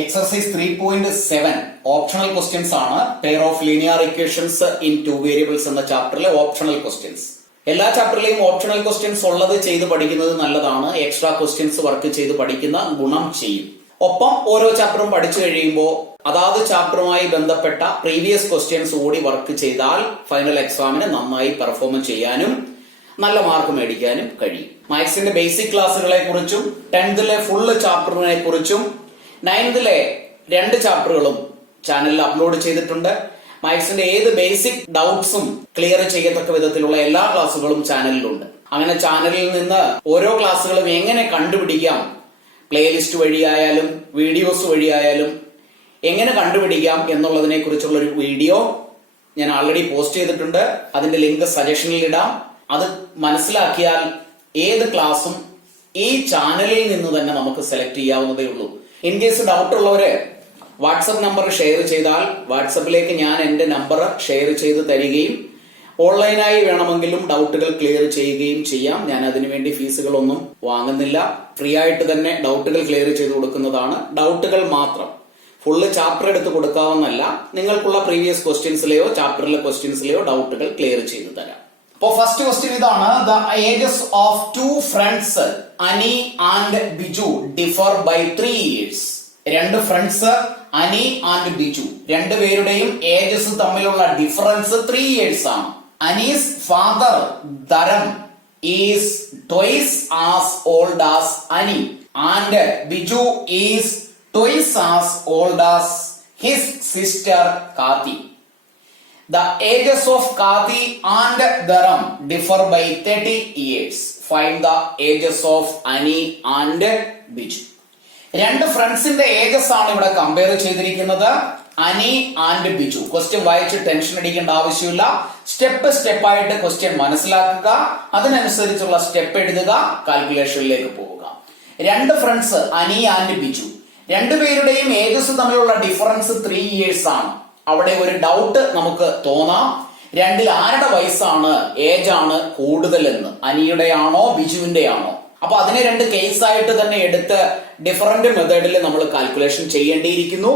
Exercise 3.7 optional questions ആണ്. Pair of linear equations in two variables എന്ന ചാപ്റ്ററിലെ optional questions. എല്ലാ ചാപ്റ്ററിലെയും optional questions ഉള്ളത് ചെയ്ത് പഠിക്കുന്നത് നല്ലതാണ്. എക്സ്ട്രാ ക്വസ്റ്റ്യൻസ് വർക്ക് ചെയ്ത് പഠിക്കുന്ന ഗുണം ചെയ്യും. ഒപ്പം ഓരോ ചാപ്റ്ററും പഠിച്ചു കഴിയുമ്പോൾ അതാത് ചാപ്റ്ററുമായി ബന്ധപ്പെട്ട പ്രീവിയസ് ക്വസ്റ്റ്യൻസ് കൂടി വർക്ക് ചെയ്താൽ ഫൈനൽ എക്സാമിന് നന്നായി പെർഫോം ചെയ്യാനും നല്ല മാർക്ക് മേടിക്കാനും കഴിയും. മാത്സിന്റെ ബേസിക് ക്ലാസ്സുകളെ കുറിച്ചും 10th ഫുള്ള് ചാപ്റ്ററിനെ കുറിച്ചും 9th 2 ചാപ്റ്ററുകളും ചാനലിൽ അപ്ലോഡ് ചെയ്തിട്ടുണ്ട്. മാത്സിന്റെ ഏത് ബേസിക് ഡൗട്ട്സും ക്ലിയർ ചെയ്യത്തക്ക വിധത്തിലുള്ള എല്ലാ ക്ലാസ്സുകളും ചാനലിലുണ്ട്. അങ്ങനെ ചാനലിൽ നിന്ന് ഓരോ ക്ലാസ്സുകളും എങ്ങനെ കണ്ടുപിടിക്കാം, പ്ലേലിസ്റ്റ് വഴിയായാലും വീഡിയോസ് വഴിയായാലും എങ്ങനെ കണ്ടുപിടിക്കാം എന്നുള്ളതിനെ കുറിച്ചുള്ള ഒരു വീഡിയോ ഞാൻ ആൾറെഡി പോസ്റ്റ് ചെയ്തിട്ടുണ്ട്. അതിന്റെ ലിങ്ക് സജഷനിൽ ഇടാം. അത് മനസ്സിലാക്കിയാൽ ഏത് ക്ലാസ്സും ഈ ചാനലിൽ നിന്ന് തന്നെ നമുക്ക് സെലക്ട് ചെയ്യാവുന്നതേ ഉള്ളൂ. ഇൻ കേസ് ഡൗട്ട് ഉള്ളവര് വാട്സപ്പ് നമ്പർ ഷെയർ ചെയ്താൽ വാട്സപ്പിലേക്ക് ഞാൻ എന്റെ നമ്പർ ഷെയർ ചെയ്ത് തരികയും ഓൺലൈനായി വേണമെങ്കിലും ഡൗട്ടുകൾ ക്ലിയർ ചെയ്യുകയും ചെയ്യാം. ഞാൻ അതിനുവേണ്ടി ഫീസുകളൊന്നും വാങ്ങുന്നില്ല. ഫ്രീ ആയിട്ട് തന്നെ ഡൗട്ടുകൾ ക്ലിയർ ചെയ്ത് കൊടുക്കുന്നതാണ്. ഡൗട്ടുകൾ മാത്രം, ഫുള്ള് ചാപ്റ്റർ എടുത്ത് കൊടുക്കാവുന്നല്ല. നിങ്ങൾക്കുള്ള പ്രീവിയസ് ക്വസ്റ്റ്യൻസിലെയോ ചാപ്റ്ററിലെ ക്വസ്റ്റ്യൻസിലെയോ ഡൗട്ടുകൾ ക്ലിയർ ചെയ്ത് തരാം. അപ്പോ ഫസ്റ്റ് ക്വസ്റ്റ്യൻ ഇതാണ്. The ages of 2 friends Ani and Biju differ by 3 years. 2 friends Ani and Biju, രണ്ടുപേരുടെയും ഏജസ് തമ്മിലുള്ള ഡിഫറൻസ് 3 years ആണ്. Ani's father Dharam is twice as old as Ani and Biju is twice as old as his sister Kathy. The ages of Kati and Dharam differ by 30 years. Find the ages of Ani and Biju. 2 ഫ്രണ്ട്സിന്റെ ages ആണ് ഇവിടെ compare ചെയ്തിരിക്കുന്നത്. അനി and Biju. Question വായിച്ച് tension അടിക്കേണ്ട ആവശ്യമില്ല. Step ആയിട്ട് question മനസ്സിലാക്കുക, അതിനനുസരിച്ചുള്ള സ്റ്റെപ്പ് എഴുതുക, കാൽക്കുലേഷനിലേക്ക് പോവുക. 2 ഫ്രണ്ട്സ് അനി ആൻഡ് ബിജു, രണ്ടുപേരുടെയും ഏജസ് തമ്മിലുള്ള ഡിഫറൻസ് 3 years ആണ്. അവിടെ ഒരു ഡൗട്ട് നമുക്ക് തോന്നാം, രണ്ടിൽ ആരുടെ വയസ്സാണ്, ഏജാണ് കൂടുതലെന്ന്, അനിയുടെ ആണോ ബിജുവിന്റെ ആണോ? അപ്പൊ അതിനെ 2 കേസായിട്ട് തന്നെ എടുത്ത് ഡിഫറന്റ് മെത്തേഡിൽ നമ്മൾ കാൽക്കുലേഷൻ ചെയ്യേണ്ടിയിരിക്കുന്നു.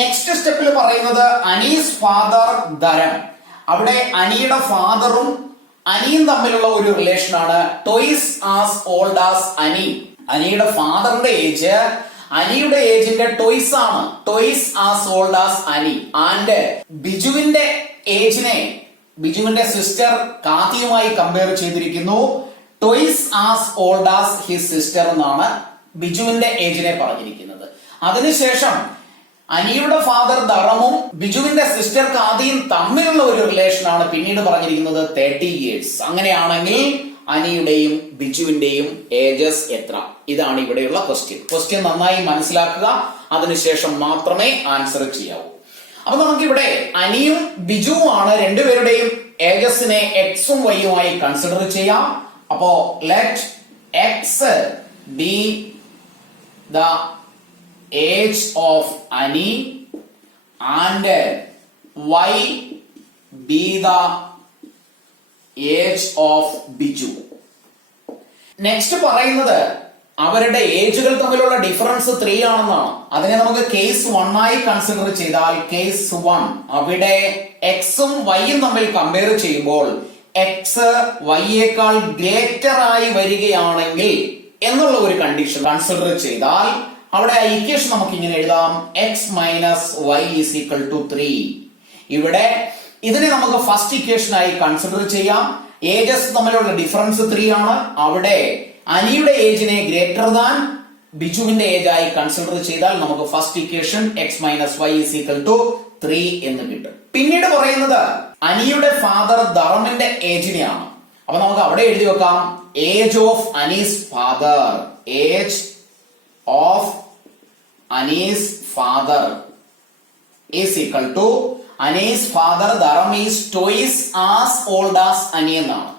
നെക്സ്റ്റ് സ്റ്റെപ്പിൽ പറയുന്നത് അനീസ് ഫാദർ ധരം. അവിടെ അനിയുടെ ഫാദറും അനിയും തമ്മിലുള്ള ഒരു റിലേഷൻ ആണ്. Twice as old as Ani. അനിയുടെ ഫാദറിന്റെ ഏജ് അനിയുടെ ഏജിന്റെ ട്വൈസ് ആണ്. Twice as old as Ani. And ബിജുവിന്റെ ഏജിനെ ബിജുവിന്റെ സിസ്റ്റർ കാത്തിയുമായി കമ്പയർ ചെയ്തിരിക്കുന്നു. Twice as old as his sister എന്നാണ് ബിജുവിന്റെ ഏജിനെ പറഞ്ഞിരിക്കുന്നത്. അതിനുശേഷം അനിയുടെ ഫാദർ ധറമും ബിജുവിന്റെ സിസ്റ്റർ കാതിയും തമ്മിലുള്ള ഒരു റിലേഷൻ ആണ് പിന്നീട് പറഞ്ഞിരിക്കുന്നത് 30 years. അങ്ങനെയാണെങ്കിൽ അനിയുടെയും ബിജുവിന്റെയും ഏജസ് എത്ര? ഇതാണ് ഇവിടെയുള്ള ക്വസ്റ്റ്യൻ നന്നായി മനസ്സിലാക്കുക, അതിനുശേഷം മാത്രമേ ആൻസർ ചെയ്യാവൂ. അപ്പൊ നമുക്കിവിടെ അനിയും ബിജുവും ആണ്, രണ്ടുപേരുടെയും ഏജസിനെ എക്സും വൈയുമായി കൺസിഡർ ചെയ്യാം. അപ്പോ let X be the age of Ani and Y be the age of Biju. Next പറയുന്നത് അവരുടെ ഏജുകൾ തമ്മിലുള്ള ഡിഫറൻസ് 3 ആണെന്നാണ്. അതിനെ നമുക്ക് കേസ് 1 ആയി കൺസിഡർ ചെയ്താൽ കേസ് 1 അവിടെ എക്സും വൈയും തമ്മിൽ കമ്പയർ ചെയ്യുമ്പോൾ എക്സ് വൈയേക്കാൾ ഗ്രേറ്റർ ആയി വരികയാണെങ്കിൽ എന്നുള്ള ഒരു കണ്ടീഷൻ കൺസിഡർ ചെയ്താൽ അവിടെ ആ ഇക്വേഷൻ നമുക്ക് ഇങ്ങനെ എഴുതാം: X minus Y is equal to 3. ഇവിടെ ഇതിനെ നമുക്ക് ഫസ്റ്റ് ഇക്വേഷൻ ആയി കൺസിഡർ ചെയ്യാം. ഏജസ് തമ്മിലുള്ള ഡിഫറൻസ് 3 ആണ്. അവിടെ അനിയുടെ ഏജിനെ ഗ്രേറ്റർ ദാൻ ബിജുവിന്റെ ഏജ് ആയി കൺസിഡർ ചെയ്താൽ നമുക്ക് first equation X minus Y is equal to 3 എന്ന് കിട്ടും. പിന്നീട് പറയുന്നത് അനിയുടെ ഫാദർ ധറമിന്റെ ഏജിനെയാണ്. അപ്പൊ നമുക്ക് അവിടെ എഴുതി വെക്കാം: age of Ani's father. Age of Ani's father is equal to Ani's father Dharam is twice as old as Ani എന്നാണ്.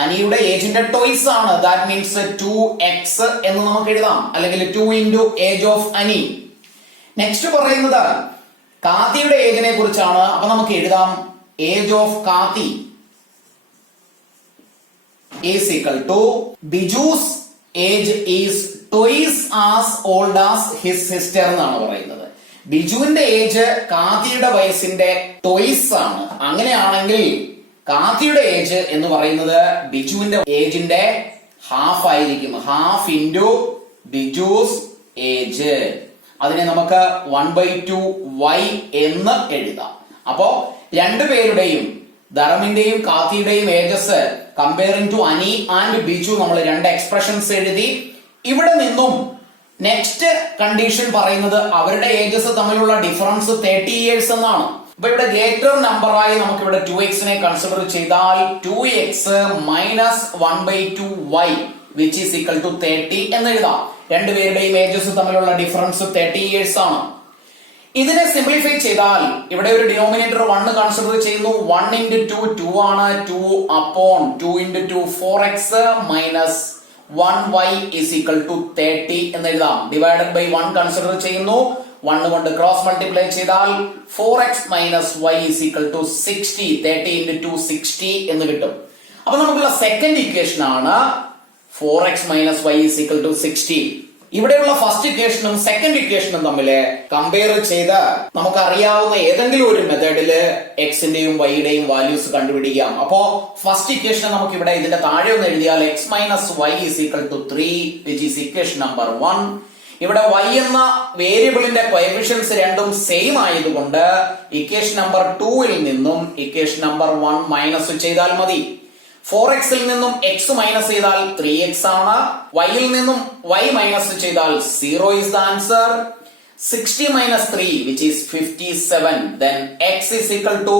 അനിയുടെ ഏജിന്റെ ട്വൈസ് ആണ്. ദാറ്റ് മീൻസ് 2x എന്ന് നമുക്ക് എഴുതാം, അല്ലെങ്കിൽ 2 into age of Ani. Next പറയുന്നത് കാത്തിയുടെ ഏജിനെ കുറിച്ചാണ്. അപ്പൊ നമുക്ക് എഴുതാം: age of Kathy is equal to Biju's age is twice as old as his sister എന്നാണ് പറയുന്നത്. ബിജുവിന്റെ ഏജ് കാത്തിയുടെ വയസ്സിന്റെ ട്വൈസ് ആണ്. അങ്ങനെയാണെങ്കിൽ കാത്തിയുടെ ഏജ് എന്ന് പറയുന്നത് ബിജുവിന്റെ ഏജിന്റെ ഹാഫ് ആയിരിക്കും. Half into Biju's age. അതിനെ നമുക്ക് 1/2 y എന്ന് എഴുതാം. അപ്പോ രണ്ടുപേരുടെയും ധർമ്മിന്റെയും കാത്തിയുടെയും ages comparing to Ani and Biju നമ്മൾ രണ്ട് എക്സ്പ്രഷൻസ് എഴുതി. ഇവിടെ നിന്നും നെക്സ്റ്റ് കണ്ടീഷൻ പറയുന്നത് അവരുടെ ഏജസ് തമ്മിലുള്ള ഡിഫറൻസ് 30 ഇയേഴ്സ് എന്നാണ്. അപ്പൊ ഇവിടെ ഗ്രേറ്റർ നമ്പറായി നമുക്ക് ഇവിടെ 2x കൺസിഡർ ചെയ്താൽ 2x minus 1/2 y which is equal to 30 എന്ന് എഴുതാം. രണ്ടുപേരുടെയും ഏജസ് തമ്മിലുള്ള ഡിഫറൻസ് 30 ഇയേഴ്സ് ആണ്. ഇതിനെ സിംപ്ലിഫൈ ചെയ്താൽ ഇവിടെ ഒരു ഡിനോമിനേറ്റർ 1 കൺസിഡർ ചെയ്യുന്നു. 1 into 2 2 ആണ്. 2 upon 2 into 2 4x minus 1y is equal to 30 എന്ന് എഴുതാം. ഡിവൈഡഡ് ബൈ 1 കൺസിഡർ ചെയ്യുന്നു. 1 കൊണ്ട് ക്രോസ് മൾട്ടിപ്ലൈ ചെയ്താൽ 4x minus y is equal to 60. 30 into 2 60 എന്ന് കിട്ടും. അപ്പൊ നമുക്കുള്ള സെക്കൻഡ് ഇക്വേഷൻ ആണ് 4x minus y is equal to 60. ഇവിടെയുള്ള ഫസ്റ്റ് ഇക്വേഷനും സെക്കൻഡ് ഇക്വേഷനും തമ്മിൽ കമ്പയർ ചെയ്ത് നമുക്കറിയാവുന്ന ഏതെങ്കിലും ഒരു മെത്തേഡില് എക്സിന്റെയും വൈയുടെയും വാല്യൂസ് കണ്ടുപിടിക്കാം. അപ്പോ ഫസ്റ്റ് ഇക്വേഷൻ നമുക്ക് ഇവിടെ ഇതിന്റെ താഴെ ഒന്ന് എഴുതിയാൽ x minus y is equal to 3 which is equation number 1. ഇവിടെ y എന്ന വേരിയബിളിന്റെ കോഎഫിഷ്യൻസ് രണ്ടും സെയിം ആയതുകൊണ്ട് ഇക്വേഷൻ നമ്പർ 2ൽ നിന്നും ഇക്വേഷൻ നമ്പർ 1 മൈനസ് ചെയ്താൽ മതി. 4x ൽ നിന്നും x മൈനസ് ചെയ്താൽ 3x ആണ്. y ൽ നിന്നും y മൈനസ് ചെയ്താൽ 0 is the answer. 60 minus 3 which is 57. Then x is equal to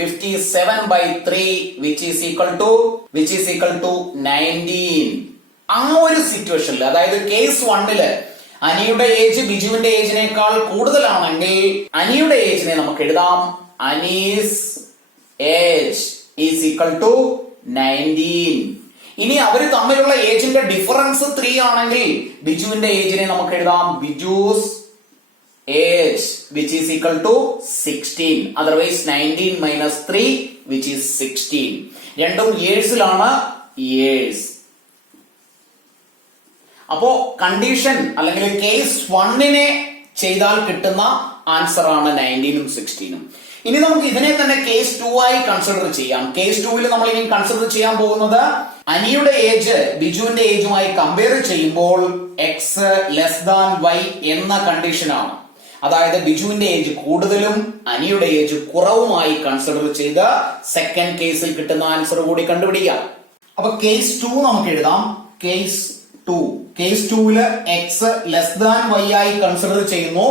57 by 3 which is equal to 19. ആ ഒരു സിറ്റുവേഷനിൽ അതായത് കേസ് 1ല് അനിയുടെ ഏജ് ബിജുവിന്റെ ഏജിനേക്കാൾ കൂടുതലാണെങ്കിൽ അനിയുടെ ഏജിനെ നമുക്ക് എഴുതാം Ani's age is equal to 19. ഇനി അവര് തമ്മിലുള്ള ഏജിന്റെ ഡിഫറൻസ് 3 ആണെങ്കിൽ ബിജുവിന്റെ ഏജിനെ നമുക്ക് എഴുതാം Biju's age which is equal to 16. Otherwise 19 minus 3 which is 16. രണ്ടും ഇയേഴ്സിലാണ്. ഇയേഴ്സ്. അപ്പോ കണ്ടീഷൻ അല്ലെങ്കിൽ കേസ് 1നെ ചെയ്താൽ കിട്ടുന്ന ആൻസർ ആണ് 19ഉം 16ഉം. ഇനി നമുക്ക് ഇതിനെ തന്നെ കേസ് 2 ആയി കൺസിഡർ ചെയ്യാം. കേസ് 2ൽ നമ്മൾ ഇനി കൺസിഡർ ചെയ്യാൻ പോകുന്നത് അനിയുടെ ഏജ് ബിജുവിന്റെ ഏജുമായി കമ്പയർ ചെയ്യുമ്പോൾ എക്സ് ലെസ് ദാൻ വൈ എന്ന കണ്ടീഷനാണ്. അതായത് ബിജുവിന്റെ ഏജ് കൂടുതലും അനിയുടെ ഏജ് കുറവുമായി കൺസിഡർ ചെയ്ത് സെക്കൻഡ് കേസിൽ കിട്ടുന്ന ആൻസർ കൂടി കണ്ടുപിടിക്കാം. അപ്പൊ കേസ് 2 നമുക്ക് എഴുതാം. കേസ് 2ല് എക്സ് ലെസ് ദാൻ വൈ ആയി കൺസിഡർ ചെയ്യുന്നു.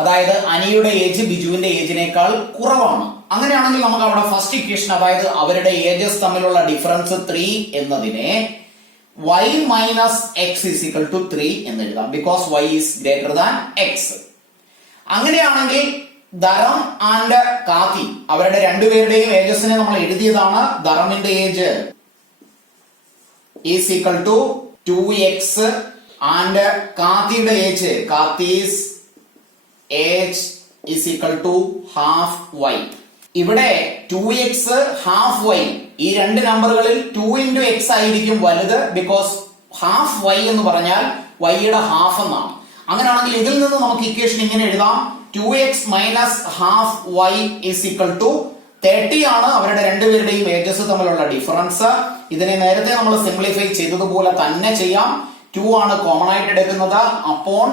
അതായത് അനിയുടെ ഏജ് ബിജുവിന്റെ ഏജിനേക്കാൾ കുറവാണ്. അങ്ങനെയാണെങ്കിൽ നമുക്ക് അവിടെ ഫസ്റ്റ് ഇക്വേഷൻ അതായത് അവരുടെ ഏജസ് തമ്മിലുള്ള ഡിഫറൻസ് 3 എന്നതിനെ y minus X is equal to 3 എന്ന് എഴുതാം. Because y is greater than X. അങ്ങനെയാണെങ്കിൽ ധരം ആൻഡ് കാത്തി അവരുടെ രണ്ടുപേരുടെയും ഏജസിനെ നമ്മൾ എഴുതിയതാണ്. ധറമിന്റെ age is equal to 2x and കാത്തിയുടെ age Kathy's age is equal to half y. ഇവിടെ 2x ഹാഫ് y ഈ രണ്ട് നമ്പറുകളിൽ 2 into x ആയിരിക്കും വലുത്. ബിക്കോസ് ഹാഫ് y എന്ന് പറഞ്ഞാൽ y യുടെ ഹാഫ് എന്നാണ്. അങ്ങനെയാണെങ്കിൽ ഇതിൽ നിന്ന് നമുക്ക് ഇക്വേഷൻ ഇങ്ങനെ എഴുതാം. 2x minus half y is equal to 30 ആണ് അവരുടെ രണ്ടുപേരുടെയും ഏജസ് തമ്മിലുള്ള ഡിഫറൻസ്. ഇതിനെ നേരത്തെ നമ്മൾ സിംപ്ലിഫൈ ചെയ്തതുപോലെ തന്നെ ചെയ്യാം. 2 ആണ് കോമൺ ആയിട്ട് എടുക്കുന്നത്. അപ്പോൾ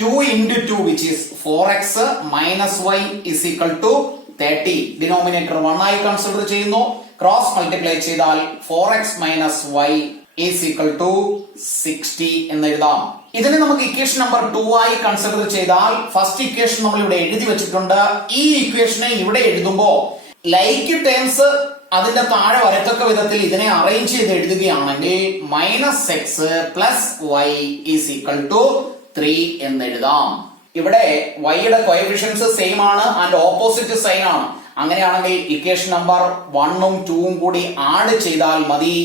2 into 2 which is 4x minus y is equal to 30. Denominator 1 ആയി കൺസിഡർ ചെയ്യുന്നു. ക്രോസ് മൾട്ടിപ്ലൈ ചെയ്താൽ 4x minus y is equal to 60 എന്ന് എഴുതാം. ഇതിനെ നമുക്ക് ഇക്വേഷൻ നമ്പർ 2 ആയി കൺസിഡർ ചെയ്താൽ ഫസ്റ്റ് ഇക്വേഷൻ നമ്മൾ ഇവിടെ എഴുതി വെച്ചിട്ടുണ്ട്. ഈ ഇക്വേഷനെ ഇവിടെ എഴുതുമ്പോ ലൈക്ക് ടേംസ് അതിന്റെ താഴെ വരത്തക്ക വിധത്തിൽ ഇതിനെ അറേഞ്ച് ചെയ്ത് എഴുതുകയാണെങ്കിൽ minus X plus Y is equal to 3 എന്ന് എഴുതാം. ഇവിടെ വൈയുടെ കോഎഫിഷ്യൻസ് സെയിം ആണ് ആൻഡ് ഓപ്പോസിറ്റ് സൈൻ ആണ്. അങ്ങനെയാണെങ്കിൽ ഇക്വേഷൻ നമ്പർ 1ഉം 2ഉം കൂടി ആഡ് ചെയ്താൽ മതി.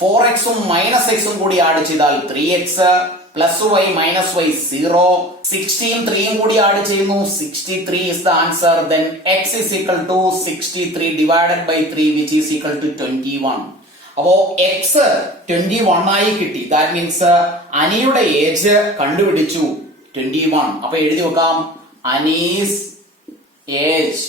4xഉം മൈനസ് എക്സും കൂടി ആഡ് ചെയ്താൽ 3x plus y minus y 0. 16 3ഉം കൂടി ആഡ് ചെയ്യുന്നു. 63 is the answer. Then x is equal to 63 divided by 3 which is equal to 21. അപ്പോ x 21 ആയി കിട്ടി. ദാറ്റ് മീൻസ് അനിയുടെ ഏജ് കണ്ടുപിടിച്ചു 21. അപ്പൊ എഴുതി വെക്കാം Ani's age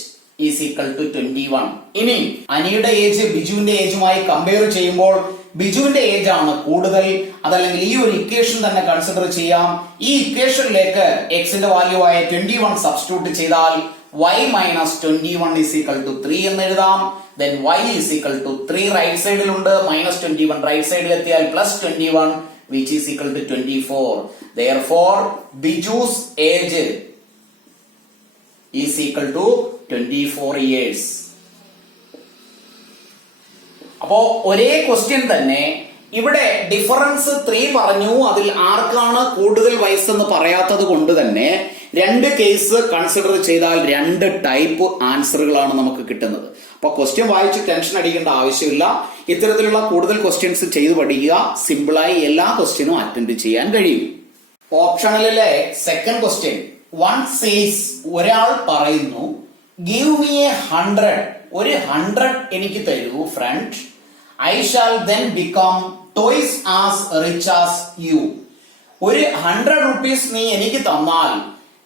is equal to 21. ഇനി അനിയുടെ ഏജ് ബിജുവിന്റെ ഏജുമായി കമ്പയർ ചെയ്യുമ്പോൾ ബിജുവിന്റെ ഏജ് ആണ് കൂടുതൽ. അതല്ലെങ്കിൽ ഈ ഒരു ഇക്വേഷൻ തന്നെ കൺസിഡർ ചെയ്യാം. ഈ ഇക്വേഷനിലേക്ക് എക്സിന്റെ വാല്യൂ ആയ 21 സബ്സ്റ്റിറ്റ്യൂട്ട് ചെയ്താൽ y minus 21 is equal to 3 എന്ന് എഴുതാം. Then y is equal to 3 right സൈഡിലുണ്ട്, minus 21 റൈറ്റ് സൈഡിൽ എത്തിയാൽ plus 21 which is equal to 24. Therefore, Biju's age is equal to 24 years. അപ്പോ ഒരേ ക്വസ്റ്റ്യൻ തന്നെ ഇവിടെ ഡിഫറൻസ് 3 പറഞ്ഞു. അതിൽ ആർക്കാണ് കൂടുതൽ വയസ്സെന്ന് പറയാത്തത് കൊണ്ട് തന്നെ 2 കേസ് കൺസിഡർ ചെയ്താൽ 2 ടൈപ്പ് ആൻസറുകളാണ് നമുക്ക് കിട്ടുന്നത്. അപ്പൊ ക്വസ്റ്റ്യൻ വായിച്ച് ടെൻഷൻ അടിക്കേണ്ട ആവശ്യമില്ല. ഇത്തരത്തിലുള്ള കൂടുതൽ ക്വസ്റ്റ്യൻസ് ചെയ്തു പഠിക്കുക. സിമ്പിളായി എല്ലാ ക്വസ്റ്റ്യനും അറ്റൻഡ് ചെയ്യാൻ കഴിയും. ഓപ്ഷണലിലെ സെക്കൻഡ് ക്വസ്റ്റ്യൻ, വൺ സേസ്, ഒരാൾ പറയുന്നു, ഗിവ് മീ എ 100, ഒരു 100 എനിക്ക് തരൂ friend, I shall then become twice as rich as you. ഒരു 100 rupees നീ എനിക്ക് തന്നാൽ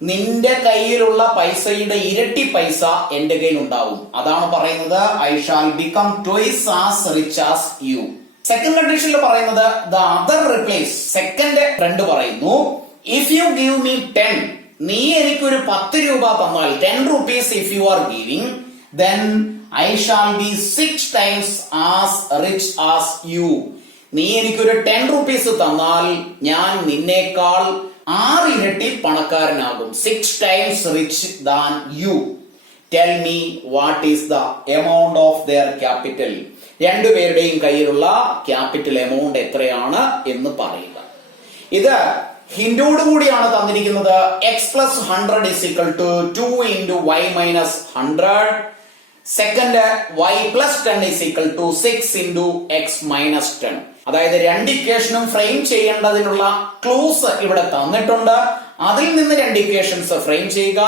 നിന്റെ കയ്യിലുള്ള പൈസയുടെ ഇരട്ടി പൈസ എന്റെ കയ്യിൽ ഉണ്ടാവും. അതാണ് പറയുന്നത് I shall become twice as rich as you. Second കണ്ടീഷനിൽ പറയുന്നത് the other replies, second friend പറയുന്നു, ഇഫ് യു ഗിവ് മീ 10, നീ എനിക്കൊരു 10 രൂപ തന്നാൽ, 10 rupees if you are giving, then I shall be 6 times as rich as you. നീ എനിക്കൊരു 10 rupees തന്നാൽ ഞാൻ നിന്നേക്കാൾ 6 ഇരട്ടി പണക്കാരനാകും. 6 times rich than you. Tell me what is the amount of their capital. രണ്ടുപേരുടെയും കയ്യിലുള്ള ക്യാപിറ്റൽ എമൗണ്ട് എത്രയാണ് എന്ന് പറയുക. ഇത് ഹിന്റോട് കൂടിയാണ് തന്നിരിക്കുന്നത്. X plus 100 is equal to 2 into y minus 100. Second y plus 10 is equal to 6 into x minus 10. അതായത് 2 ഇക്വേഷനും ഫ്രെയിം ചെയ്യേണ്ടതിനുള്ള ക്ലൂസ് ഇവിടെ തന്നിട്ടുണ്ട്. അതിൽ നിന്ന് 2 ഇക്വേഷൻസ് ഫ്രെയിം ചെയ്യുക.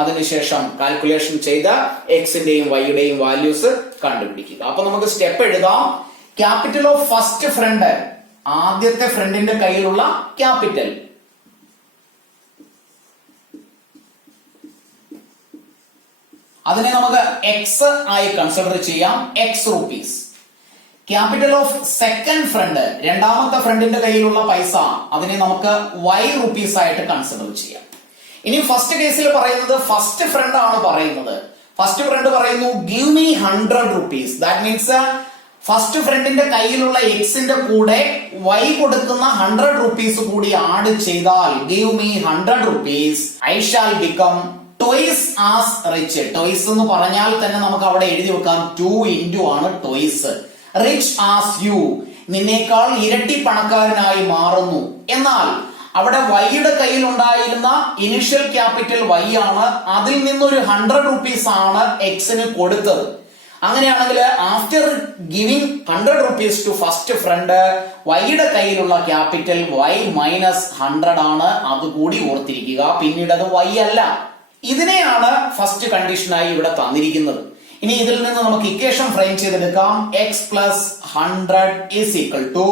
അതിനുശേഷം കാൽക്കുലേഷൻ ചെയ്ത് എക്സിന്റെയും വൈയുടെയും വാല്യൂസ് കണ്ടുപിടിക്കുക. അപ്പൊ നമുക്ക് സ്റ്റെപ്പ് എഴുതാം. ക്യാപിറ്റൽ ഓഫ് ഫസ്റ്റ് ഫ്രണ്ട്, ആദ്യത്തെ ഫ്രണ്ടിന്റെ കയ്യിലുള്ള ക്യാപിറ്റൽ, അതിനെ നമുക്ക് എക്സ് ആയി കൺസിഡർ ചെയ്യാം, X rupees. Capital of second friend, രണ്ടാമത്തെ ഫ്രണ്ടിന്റെ കയ്യിലുള്ള പൈസ, അതിനെ നമുക്ക് വൈ റുപ്പീസ് ആയിട്ട് കൺസിഡർ ചെയ്യാം. ഇനി ഫസ്റ്റ് കേസിൽ പറയുന്നത് ഫസ്റ്റ് ഫ്രണ്ട് ആണ് പറയുന്നത്. ഫസ്റ്റ് ഫ്രണ്ട് പറയുന്നു give me 100 rupees. That means first ഫ്രണ്ടിന്റെ കയ്യിലുള്ള എക്സിന്റെ കൂടെ വൈ കൊടുക്കുന്ന 100 rupees കൂടി ആഡ് ചെയ്താൽ give me 100 rupees, I shall become twice as rich. Toys എന്ന് പറഞ്ഞാൽ തന്നെ നമുക്ക് അവിടെ എഴുതി വെക്കാം 2 into ആണ് ടോയ്സ്. റിച്ച് ആസ് യു, നിന്നേക്കാൾ ഇരട്ടി പണക്കാരനായി മാറുന്നു. എന്നാൽ അവിടെ വൈയുടെ കയ്യിൽ ഉണ്ടായിരുന്ന ഇനിഷ്യൽ ക്യാപിറ്റൽ വൈ ആണ്. അതിൽ നിന്നൊരു 100 rupees ആണ് എക്സിന് കൊടുത്തത്. അങ്ങനെയാണെങ്കിൽ after giving 100 rupees to first friend, വൈയുടെ കയ്യിലുള്ള ക്യാപിറ്റൽ വൈ മൈനസ് 100 ആണ്. അതുകൂടി ഓർത്തിരിക്കുക. പിന്നീട് അത് വൈ അല്ല. ഇതിനെയാണ് ഫസ്റ്റ് കണ്ടീഷനായി ഇവിടെ തന്നിരിക്കുന്നത്. ഇനി ഇതിൽ നിന്ന് നമുക്ക് ഇക്വേഷൻ ഫ്രെയിം ചെയ്തെടുക്കാം. X plus 100 is equal to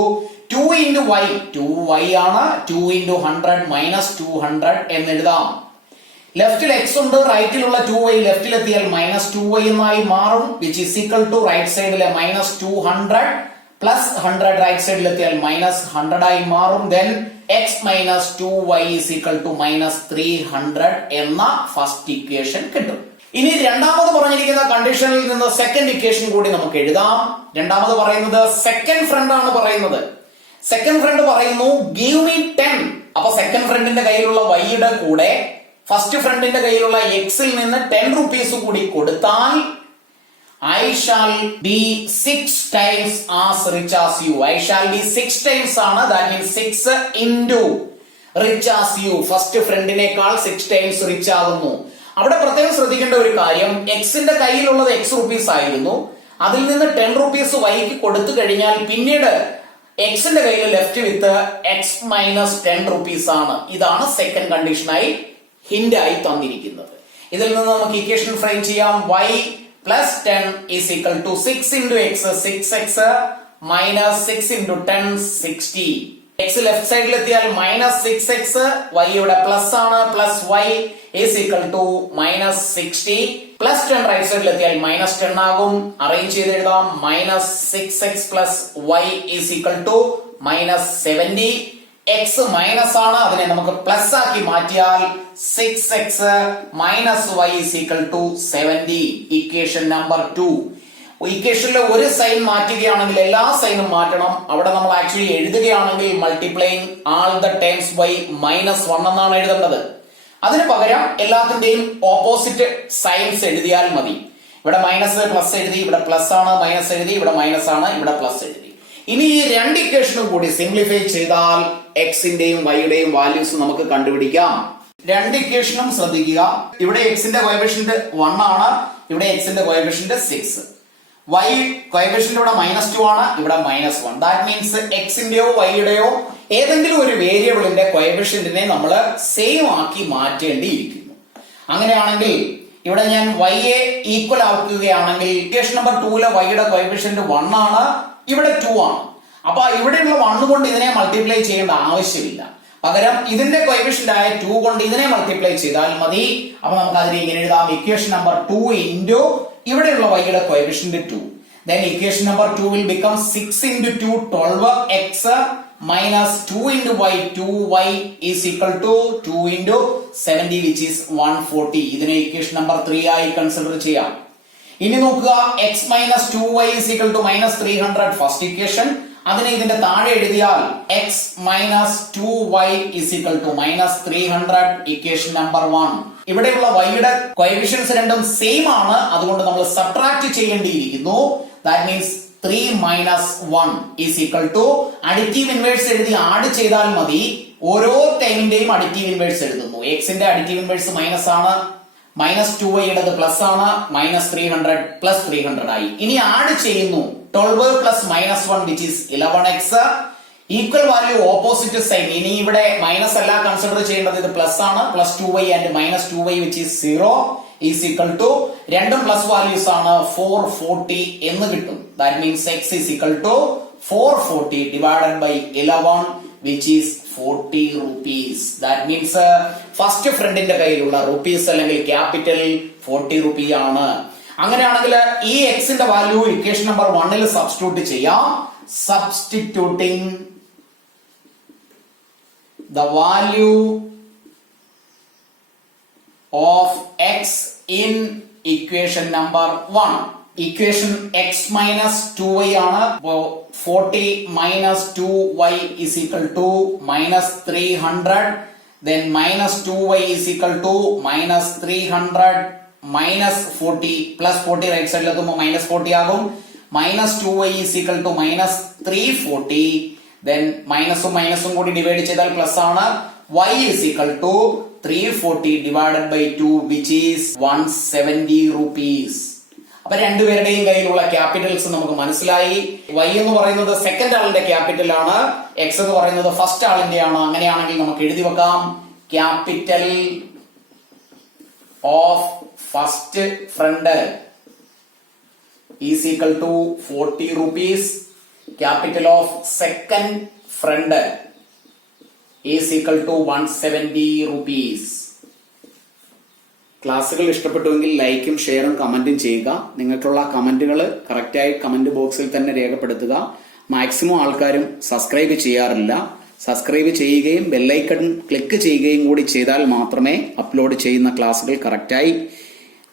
2 into y, 2y ആണ്. 2 into 100 മൈനസ് 200 എന്ന് എഴുതാം. ലെഫ്റ്റിൽ എക്സ് ഉണ്ട്, റൈറ്റിലുള്ള 2y ലെഫ്റ്റിലെത്തിയാൽ മൈനസ് 2y എന്നായി മാറും. Which is equal to right സൈഡിലെ മൈനസ് 200 പ്ലസ് 100 റൈറ്റ് സൈഡിലെത്തിയാൽ മൈനസ് 100 ആയി മാറും. Then X minus 2y is equal to minus 300 എന്ന ഫസ്റ്റ് ഇക്വേഷൻ കിട്ടും. ഇനി രണ്ടാമത് പറഞ്ഞിരിക്കുന്ന കണ്ടീഷനിൽ നിന്ന് സെക്കൻഡ് ഇക്വേഷൻ കൂടി നമുക്ക് എഴുതാം. രണ്ടാമത് പറയുന്നത് സെക്കൻഡ് ഫ്രണ്ട് ആണ് പറയുന്നത്. സെക്കൻഡ് ഫ്രണ്ട് പറയുന്നു ഗീവ് മീ 10. അപ്പൊ സെക്കൻഡ് ഫ്രണ്ടിന്റെ കയ്യിലുള്ള വൈയുടെ കൂടെ ഫസ്റ്റ് ഫ്രണ്ടിന്റെ കയ്യിലുള്ള എക്സിൽ നിന്ന് 10 rupees കൂടി കൊടുത്താൽ I shall be 6 times as rich as you. I shall be 6 times ആണ്. That means 6 into rich as you. First ഫ്രണ്ടിനേക്കാൾ 6 times റിച്ച് ആകുന്നു. അവിടെ പ്രത്യേകം ശ്രദ്ധിക്കേണ്ട ഒരു കാര്യം, എക്സിന്റെ കയ്യിലുള്ളത് എക്സ് റുപ്പീസ് ആയിരുന്നു. അതിൽ നിന്ന് 10 rupees വൈക്ക് കൊടുത്തു കഴിഞ്ഞാൽ പിന്നീട് എക്സിന്റെ കയ്യിൽ ലെഫ്റ്റ് വിത്ത് എക്സ് മൈനസ് 10 rupees ആണ്. ഇതാണ് സെക്കൻഡ് കണ്ടീഷനായി ഹിന്റ് ആയി തന്നിരിക്കുന്നത്. ഇതിൽ നിന്ന് നമുക്ക് ഇക്വേഷൻ ഫ്രെയിം ചെയ്യാം. y plus 10 is equal to 6 into x, 6x minus 6 into 10 60. X left സൈഡിൽ എത്തിയാൽ -6x, y ഇവിടെ പ്ലസ് ആണ്, plus y is equal to -60, plus 10 right സൈഡിൽ എത്തിയാൽ -10 ആകും. അറേഞ്ച് ചെയ്ത് എഴുതാം. -6x plus y is equal to -70. X minus ആണ്, അതിനെ നമുക്ക് പ്ലസ് ആക്കി മാറ്റിയാൽ 6x minus y is equal to 70. Equation number 2. ഇക്വേഷനിലെ ഒരു സൈൻ മാറ്റുകയാണെങ്കിൽ എല്ലാ സൈനും മാറ്റണം. അവിടെ നമ്മൾ ആക്ച്വലി എഴുതുകയാണെങ്കിൽ multiplying all the terms by -1 എന്നാണ് എഴുതേണ്ടത്. അതിന് പകരം എല്ലാത്തിന്റെയും ഓപ്പോസിറ്റ് സൈൻസ് എഴുതിയാൽ മതി. ഇവിടെ മൈനസ് പ്ലസ് എഴുതി, ഇവിടെ പ്ലസ് ആണ്, മൈനസ് എഴുതി, ഇവിടെ മൈനസ് ആണ്, ഇവിടെ പ്ലസ് എഴുതി. ഇനി ഈ രണ്ട് ഇക്വേഷനും കൂടി സിംപ്ലിഫൈ ചെയ്താൽ എക്സിന്റെയും വൈയുടെയും വാല്യൂസ് നമുക്ക് കണ്ടുപിടിക്കാം. രണ്ട് ഇക്വേഷനും ശ്രദ്ധിക്കുക. ഇവിടെ എക്സിന്റെ കോഎഫിഷ്യന്റ് 1 ആണ്, ഇവിടെ എക്സിന്റെ കോഎഫിഷ്യന്റ് 6. y കോഎഫിഷ്യന്റ് ഇവിടെ -2 ആണ്, ഇവിടെ -1. ദാറ്റ് മീൻസ് എക്സിന്റെയോ വൈയുടെയോ ഏതെങ്കിലും ഒരു വേരിയബിളിന്റെ കോഎഫിഷ്യന്റിനെ നമ്മൾ സെയിം ആക്കി മാറ്റേണ്ടിയിരിക്കുന്നു. അങ്ങനെയാണെങ്കിൽ ഇവിടെ ഞാൻ y യെ ഈക്വൽ ആക്കുകയാണെങ്കിൽ ഇക്വേഷൻ നമ്പർ 2 വൈയുടെ കോഎഫിഷ്യന്റ് 1 ആണ്, ഇവിടെ 2 ആണ്. അപ്പൊ ഇവിടെയുള്ള 1 കൊണ്ട് ഇതിനെ മൾട്ടിപ്ലൈ ചെയ്യേണ്ട ആവശ്യമില്ല. പകരം ഇതിന്റെ കോഎഫിഷ്യന്റ് ആയ 2 കൊണ്ട് ഇതിനെ മൾട്ടിപ്ലൈ ചെയ്താൽ മതി. അപ്പൊ നമുക്ക് അതിനെ ഇങ്ങനെ എഴുതാം. ഇക്വേഷൻ നമ്പർ 2 ഇൻറ്റു ഇവിടെയുള്ള വൈയുടെ coefficient 2. Then equation number 2 will become 6 into 2 12x minus 2 into y 2y is equal to 2 into 70 which is 140. ഇതിനെ ഇക്വേഷൻ നമ്പർ 3 ആയി കൺസിഡർ ചെയ്യാം. ഇനി നോക്കുക, x minus 2y is equal to minus 300 first equation. അതിനെ ഇതിന്റെ താഴെ എഴുതിയാൽ x minus 2y is equal to minus 300 equation number 1. ഇവിടെയുള്ള വൈയുടെ കോഎഫിഷ്യൻസ് രണ്ടും സെയിം ആണ്, അതുകൊണ്ട് നമ്മൾ സബ്ട്രാക്ട് ചെയ്യേണ്ടിയിരിക്കുന്നു. That means 3 minus 1 is equal to additive inverse എഴുതി ആഡ് ചെയ്താൽ മതി. ഓരോ ടൈമിന്റെയും അഡിറ്റീവ് ഇൻവേഴ്സ് എഴുതുന്നു. എക്സിന്റെ അഡിറ്റീവ് ഇൻവേഴ്സ് മൈനസ് ആണ്, -2y യുടേത് പ്ലസ് ആണ്, -300 പ്ലസ് 300 ആയി. ഇനി ആഡ് ചെയ്യുന്നു 12 plus -1 which is 11x. Equal value opposite sign. ഇനി ഇവിടെ മൈനസ് അല്ല കൺസിഡർ ചെയ്യേണ്ടത്, ഇത് പ്ലസ് ആണ്. +2y and -2y which is 0 is equal to രണ്ടും പ്ലസ് വാല്യൂസ് ആണ്, 440 എന്ന് കിട്ടും. That means x is equal to 440 divided by 11 which is 40 rupees. That means first ഫ്രണ്ടിന്റെ കയ്യിലുള്ള റുപ്പീസ് അല്ലെങ്കിൽ ക്യാപിറ്റൽ 40 റുപ്പീ ആണ്. അങ്ങനെയാണെങ്കിൽ ഈ എക്സിന്റെ വാല്യൂ ഇക്വേഷൻ നമ്പർ 1 സബ്സ്റ്റിറ്റ്യൂട്ട് ചെയ്യാം. Substituting the value of x in equation number 1. Equation x minus 2y ആണ്. 40 minus 2y is equal to minus 300. Then minus 2y is equal to minus 300 minus 40 plus 40 right side എത്തുമ്പോൾ minus 40 ആകും. Minus 2y is equal to minus 340. Then മൈനസും മൈനസും കൂടി divide ചെയ്താൽ plus ആണ്. y is equal to 340 divided by 2 which is 170 rupees. അപ്പൊ രണ്ടുപേരുടെയും കയ്യിലുള്ള Capitals നമുക്ക് മനസ്സിലായി. y എന്ന് പറയുന്നത് സെക്കൻഡ് ആളിന്റെ ക്യാപിറ്റൽ ആണ്, x എന്ന് പറയുന്നത് ഫസ്റ്റ് ആളിന്റെ ആണ്. അങ്ങനെയാണെങ്കിൽ നമുക്ക് എഴുതി വെക്കാം, capital of first friend is equal to 40 rupees. Capital of second friend is equal to 170 rupees. ക്ലാസ്സുകൾ ഇഷ്ടപ്പെട്ടുവെങ്കിൽ ലൈക്കും ഷെയറും കമന്റും ചെയ്യുക. നിങ്ങൾക്കുള്ള കമന്റുകൾ കറക്റ്റായി കമന്റ് ബോക്സിൽ തന്നെ രേഖപ്പെടുത്തുക. മാക്സിമം ആൾക്കാരും സബ്സ്ക്രൈബ് ചെയ്യാറില്ല. സബ്സ്ക്രൈബ് ചെയ്യുകയും ബെല്ലൈക്കൺ ക്ലിക്ക് ചെയ്യുകയും കൂടി ചെയ്താൽ മാത്രമേ അപ്ലോഡ് ചെയ്യുന്ന ക്ലാസ്സുകൾ കറക്റ്റായി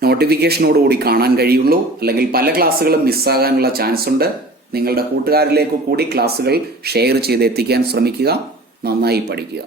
നോട്ടിഫിക്കേഷനോടുകൂടി കാണാൻ കഴിയുള്ളൂ. അല്ലെങ്കിൽ പല ക്ലാസ്സുകളും മിസ്സാകാനുള്ള ചാൻസ് ഉണ്ട്. നിങ്ങളുടെ കൂട്ടുകാരിലേക്ക് കൂടി ക്ലാസ്സുകൾ ഷെയർ ചെയ്ത് എത്തിക്കാൻ ശ്രമിക്കുക. നന്നായി പഠിക്കുക.